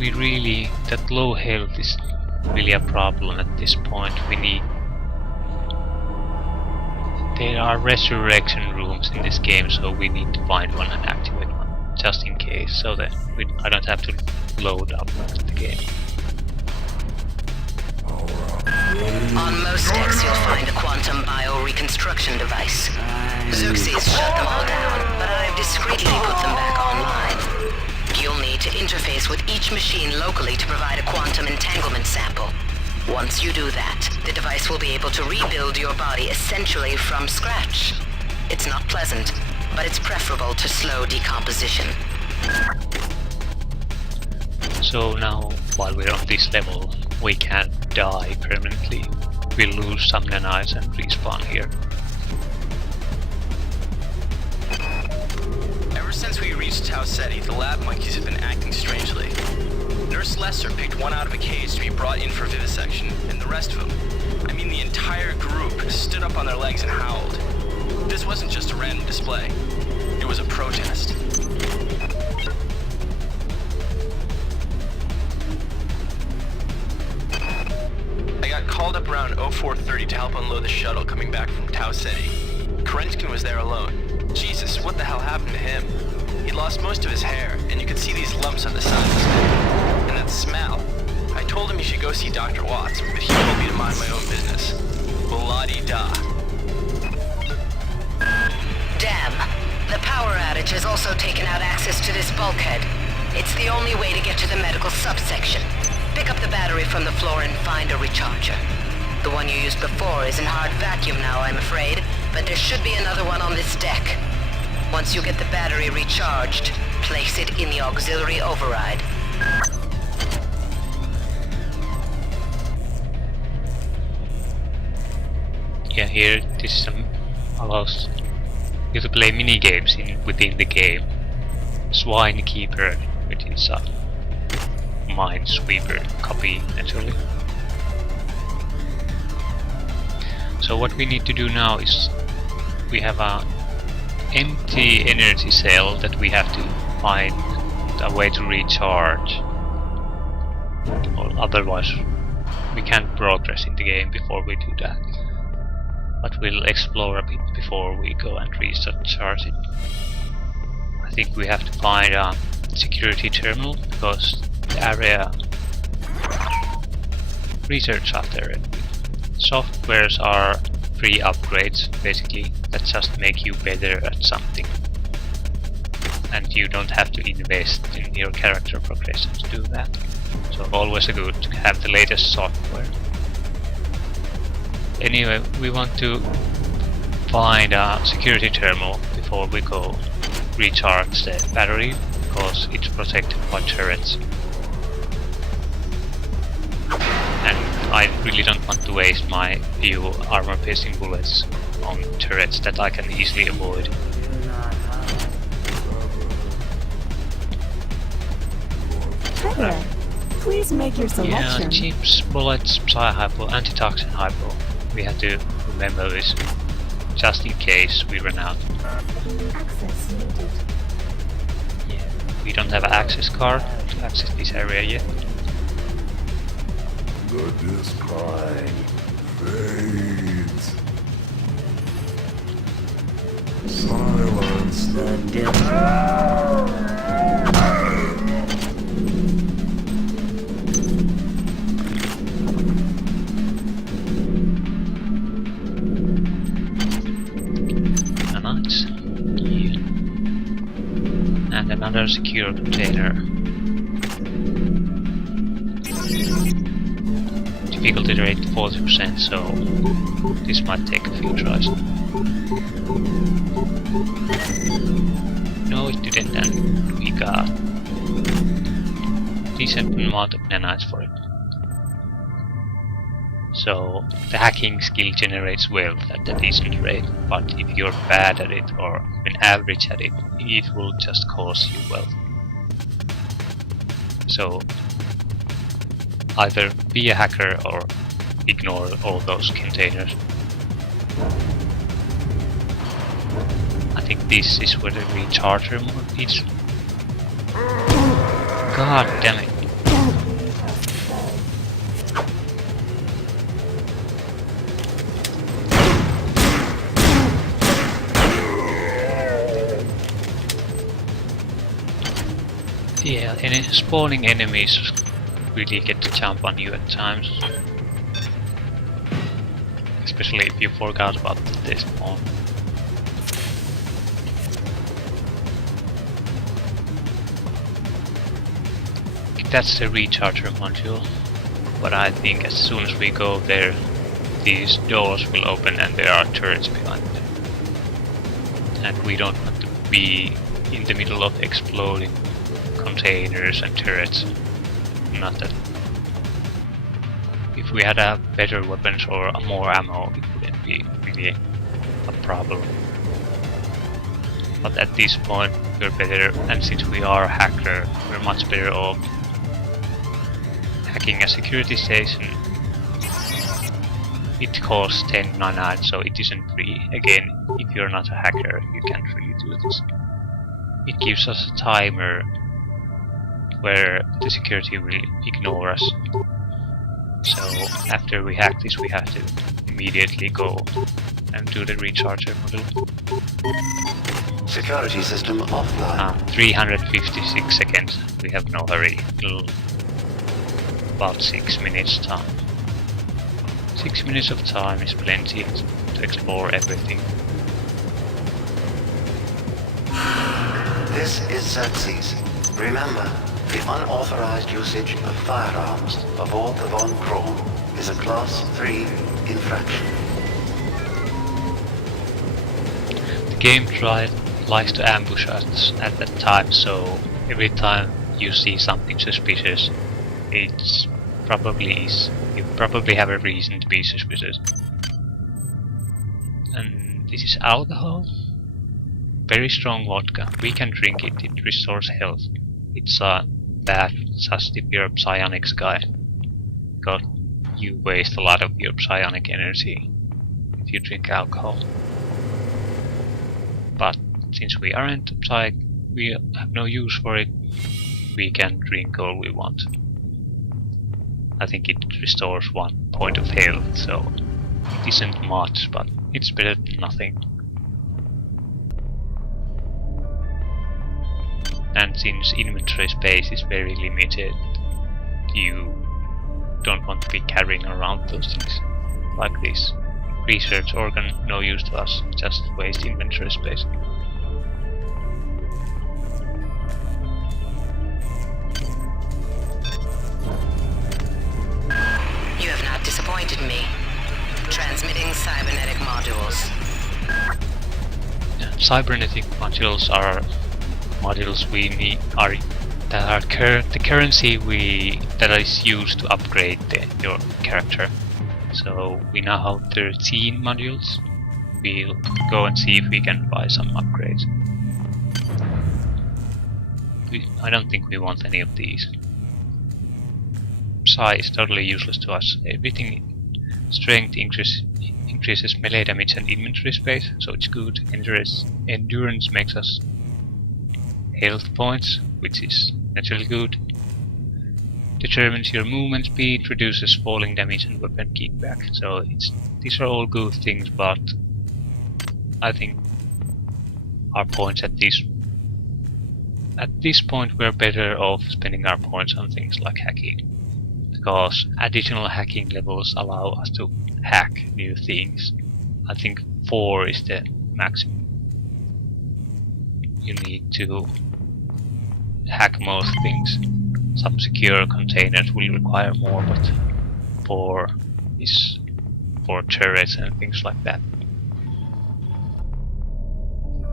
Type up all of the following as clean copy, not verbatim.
we really, that low health is really a problem at this point. We need, there are resurrection rooms in this game, so we need to find one and activate one, just in case, so that I don't have to load up the game. On most decks you'll find a quantum bioreconstruction device. Xerxes shut them all down, but I've discreetly put them back online. You'll need to interface with each machine locally to provide a quantum entanglement sample. Once you do that, the device will be able to rebuild your body essentially from scratch. It's not pleasant, but it's preferable to slow decomposition. So now, while we're on this level, we can't die permanently. We'll lose some nanites and respawn here. Ever since we reached Tau Ceti, the lab monkeys have been acting strangely. Nurse Lesser picked one out of a cage to be brought in for vivisection, and the rest of them, I mean the entire group, stood up on their legs and howled. This wasn't just a random display. It was a protest. I got called up around 0430 to help unload the shuttle coming back from Tau Ceti. Kerenskin was there alone. Jesus, what the hell happened to him? He'd lost most of his hair, and you could see these lumps on the side of his neck. And that smell. I told him he should go see Dr. Watts, but he told me to mind my own business. La-di-da. Damn. The power outage has also taken out access to this bulkhead. It's the only way to get to the medical subsection. Pick up the battery from the floor and find a recharger. The one you used before is in hard vacuum now, I'm afraid, but there should be another one on this deck. Once you get the battery recharged, place it in the auxiliary override. Yeah, here this allows you to play mini games within the game. Swine Keeper, which is a Minesweeper copy naturally. So what we need to do now is we have a empty energy cell that we have to find a way to recharge, or otherwise we can't progress in the game before we do that. But we'll explore a bit before we go and recharge it. I think we have to find a security terminal because the area research after it. Softwares are free upgrades, basically, that just make you better at something. And you don't have to invest in your character progression to do that. So always good to have the latest software. Anyway, we want to find a security terminal before we go recharge the battery, because it's protected by turrets. And I really don't want to waste my few armor-piercing bullets on turrets that I can easily avoid. Hi there. Please make your selection. Yeah, chips, bullets, psi-hypo, antitoxin hypo. We have to remember this, just in case we run out. Access needed. Yeah, we don't have an access card to access this area yet. The discard fades. Silence the Nanites. Yeah. And another secure container. Difficulty rate 40%, so this might take a few tries. No, it didn't, and we got decent amount of nanites for it. So the hacking skill generates wealth at a decent rate, but if you're bad at it or even average at it, it will just cost you wealth. So either be a hacker or ignore all those containers. I think this is where the recharger is. God damn it. Yeah, any spawning enemies really get to jump on you at times. Especially if you forgot about the spawn. That's the recharger module. But I think as soon as we go there, these doors will open and there are turrets behind them. And we don't want to be in the middle of exploding containers and turrets. Not that. If we had a better weapons or more ammo, it wouldn't be really a problem. But at this point we're better, and since we are a hacker, we're much better off hacking a security station. It costs 10.99, so it isn't free. Again, if you're not a hacker, you can't really do this. It gives us a timer where the security will ignore us. So after we hack this, we have to immediately go and do the recharger module. Security system offline. 356 seconds. We have no hurry. It'll about 6 minutes time. 6 minutes of time is plenty to explore everything. This is Xerxes. Remember, the unauthorized usage of firearms aboard the Von Kron is a Class 3 infraction. The game likes to ambush us at that time, so every time you see something suspicious, it's probably is. You probably have a reason to be suspicious. And this is alcohol. Very strong vodka. We can drink it. It restores health. It's bad just if you're a psionics guy. God, you waste a lot of your psionic energy if you drink alcohol. But since we aren't psi, we have no use for it. We can drink all we want. I think it restores 1 point of health, so it isn't much, but it's better than nothing. And since inventory space is very limited, you don't want to be carrying around those things like this. Research organ, no use to us, just waste inventory space. You have not disappointed me. Transmitting cybernetic modules. Yeah, cybernetic modules are modules we need that are the currency that is used to upgrade your character. So we now have 13 modules. We'll go and see if we can buy some upgrades. I don't think we want any of these. Psi is totally useless to us. Everything strength increases melee damage and inventory space, so it's good. Endurance makes us health points, which is naturally good. Determines your movement speed, reduces falling damage and weapon kickback. So these are all good things, but I think our points at this point we're better off spending our points on things like hacking, because additional hacking levels allow us to hack new things. I think 4 is the maximum you need to hack most things. Some secure containers will require more, but 4 is for turrets and things like that.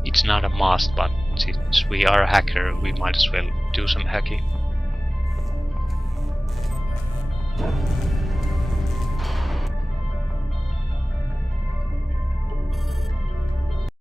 It's not a must, but since we are a hacker, we might as well do some hacking.